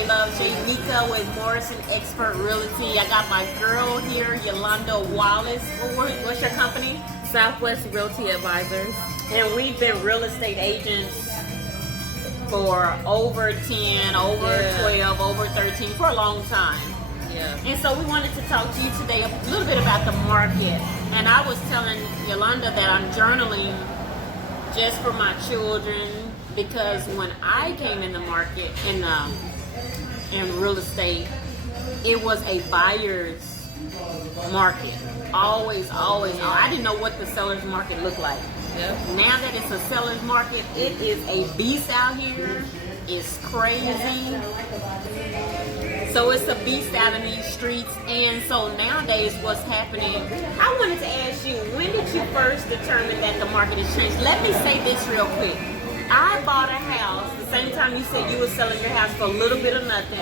J Love, Janika with Morrison Expert Realty. I got my girl here, Yolanda Wallace. What's your company? Southwest Realty Advisors. And we've been real estate agents for over 10, over 12, over 13, for a long time. Yeah. And so we wanted to talk to you today a little bit about the market. And I was telling Yolanda that I'm journaling just for my children, because when I came in the market in real estate, it was a buyer's market. Always. I didn't know what the seller's market looked like. Yep. Now that it's a seller's market, it is a beast out here. It's crazy. So it's a beast out in these streets. And so nowadays what's happening, I wanted to ask you, when did you first determine that the market has changed? Let me say this real quick. I bought a house the same time you said you were selling your house for a little bit of nothing.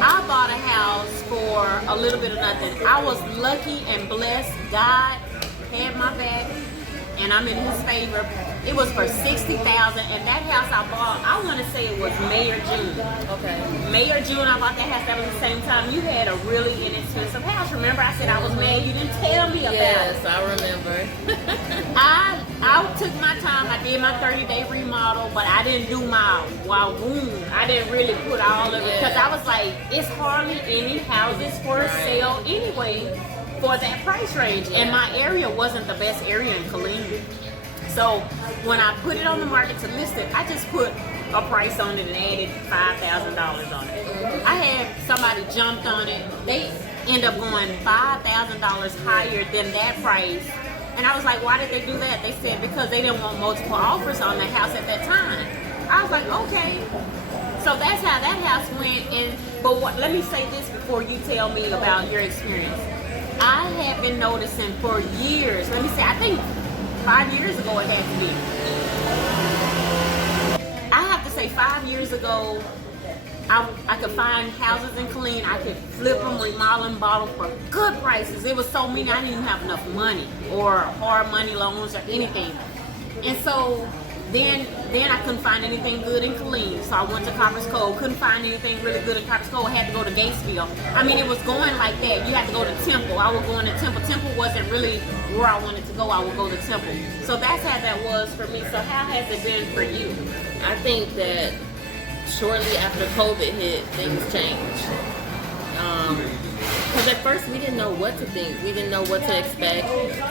I bought a house for a little bit of nothing. I was lucky and blessed. God had my back, and I'm in his favor. It was for $60,000, and that house I bought, I want to say it was May or June. Okay. May or June, I bought that house. That was the same time you had a really inexpensive house. Remember, I said I was mad you didn't tell me about it. Yes, I remember. I took my time. I did my 30-day remodel, but I didn't do my wound. I didn't really put all of it, because I was like, it's hardly any houses for sale anyway for that price range, and my area wasn't the best area in Killeen. So when I put it on the market to list it, I just put a price on it and added $5,000 on it. I had somebody jumped on it. They end up going $5,000 higher than that price. And I was like, why did they do that? They said because they didn't want multiple offers on the house at that time. I was like, okay. So that's how that house went. But let me say this before you tell me about your experience. I have been noticing for years, let me say, I think 5 years ago it had to be. I have to say 5 years ago, I could find houses in Killeen. I could flip them, remodel them, bought them for good prices. It was so many, I didn't even have enough money or hard money loans or anything. And so then I couldn't find anything good in Killeen. So I went to Copper's Cove, couldn't find anything really good in Copper's Cove. I had to go to Gatesville. I mean, it was going like that. You had to go to Temple. I would go into Temple. Temple wasn't really where I wanted to go. I would go to Temple. So that's how that was for me. So how has it been for you? I think that shortly after COVID hit, things changed. Because at first we didn't know what to think. We didn't know what to expect.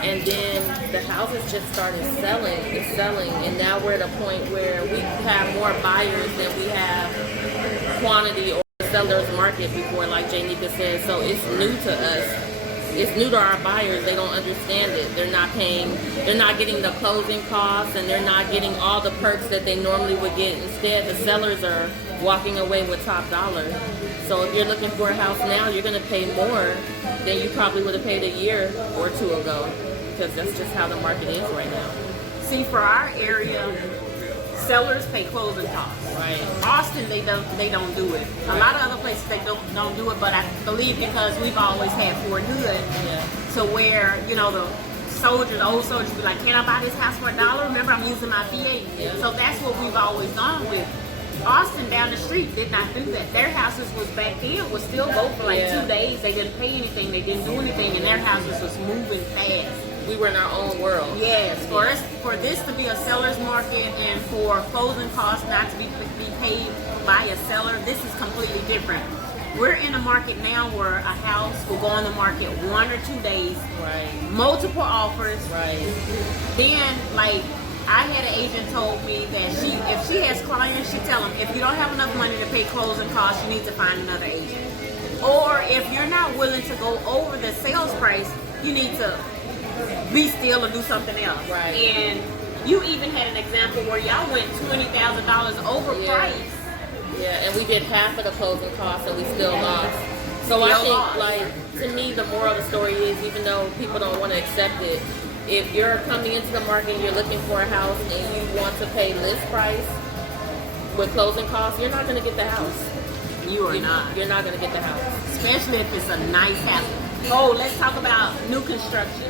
And then the houses just started selling. And now we're at a point where we have more buyers than we have quantity or seller's market before, like Janika said. So it's new to us. It's new to our buyers. They don't understand it. They're not getting the closing costs, and they're not getting all the perks that they normally would get. Instead, the sellers are walking away with top dollar. So if you're looking for a house now, you're going to pay more than you probably would have paid a year or two ago, because that's just how the market is right now. See, for our area, sellers pay closing costs. Right. Austin, they don't do it. A lot of other places they don't do it, but I believe because we've always had Fort Hood, to where the old soldiers be like, can I buy this house for $1? Remember, I'm using my VA. So that's what we've always gone with. Austin down the street did not do that. Their houses was back then would still go for like 2 days. They didn't pay anything. They didn't do anything, and their houses was moving fast. We were in our own world. Yes, for this to be a seller's market and for closing costs not to be paid by a seller, this is completely different. We're in a market now where a house will go on the market 1 or 2 days, multiple offers. Then, like, I had an agent told me that if she has clients, she tell them, if you don't have enough money to pay closing costs, you need to find another agent. Or if you're not willing to go over the sales price, you need to be still or do something else. And you even had an example where y'all went $20,000 over price. Yeah, and we did half of the closing costs and we still lost. So I think, like, to me, the moral of the story is, even though people don't want to accept it, if you're coming into the market and you're looking for a house and you want to pay list price with closing costs, you're not going to get the house. You're not going to get the house. Especially if it's a nice house. Oh, let's talk about new construction.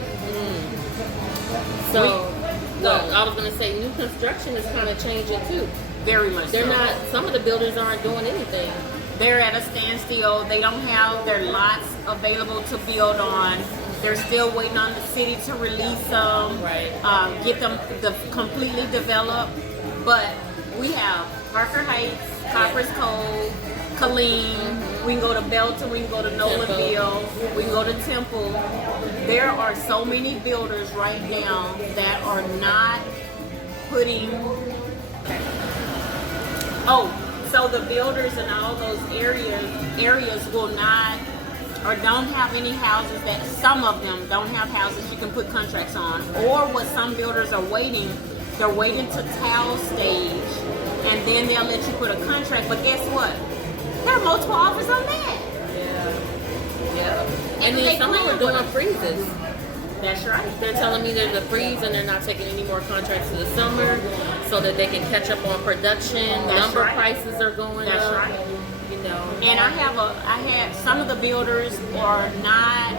So, I was going to say, new construction is kind of changing too. Very much. They're not. Some of the builders aren't doing anything. they're at a standstill. They don't have their lots available to build on. They're still waiting on the city to release them, get them completely developed. But we have Parker Heights, Copper's Cove, Killeen. We can go to Belton. We can go to Nolanville. We can go to Temple. There are so many builders right now that are not putting. So the builders in all those areas will not, or don't have any houses, that some of them don't have houses you can put contracts on. Or what some builders are waiting, they're waiting to tile stage, and then they'll let you put a contract. But guess what? There are multiple offers on that. Yeah. And then some of them are doing freezes. That's right. They're telling me there's a freeze and they're not taking any more contracts in the summer so that they can catch up on production. Lumber prices are going up. That's right. You know. And I had some of the builders are not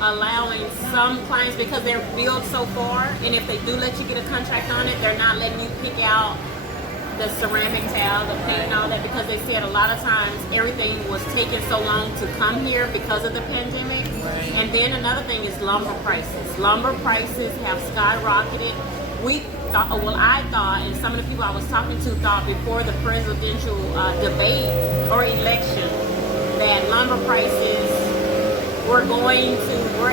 allowing some clients, because they're billed so far, and if they do let you get a contract on it, they're not letting you pick out the ceramic tile, the paint, and all that, because they said a lot of times everything was taking so long to come here because of the pandemic. And then another thing is lumber prices. Lumber prices have skyrocketed. I thought, and some of the people I was talking to thought before the presidential debate or election, that lumber prices we're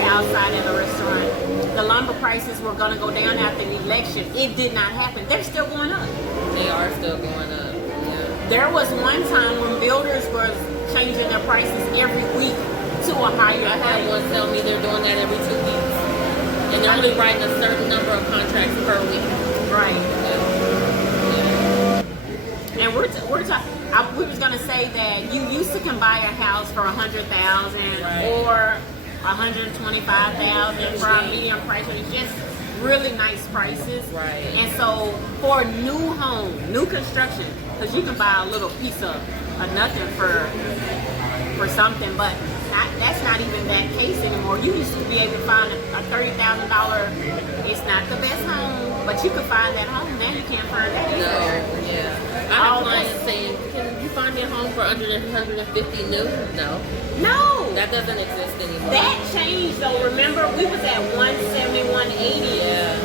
outside at a restaurant. The lumber prices were going to go down after the election. It did not happen. They're still going up. They are still going up. Yeah. There was one time when builders were changing their prices every week to a higher I had price. one tell me they're doing that every 2 weeks. And they're only writing a certain number of contracts per week. Right. Yeah. And we was gonna say that you used to can buy a house for $100,000 or $125,000 for a medium price range, just really nice prices. Right. And so for new home, new construction, because you can buy a little piece of nothing for something, but that's not even that case anymore. You used to be able to find a $30,000. It's not the best home, but you can find that home. Now you can't find that either. No, yeah. I have clients saying, "Can you find me a home for under 150 new?" No, that doesn't exist anymore. That changed though. Remember, we was at 170, 180. Yeah.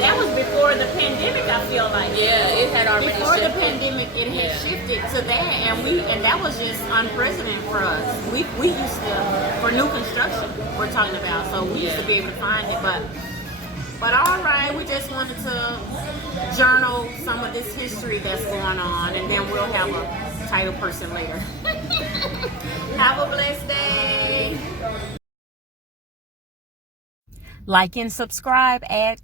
That was before the pandemic. I feel like. Yeah, it had already before shifted. the pandemic, it had shifted to that, and that was just unprecedented for us. We used to, for new construction, we're talking about. So we used to be able to find it, but all right, we just wanted to journal some of this history that's going on, and then we'll have a title person later. Have a blessed day. Like and subscribe at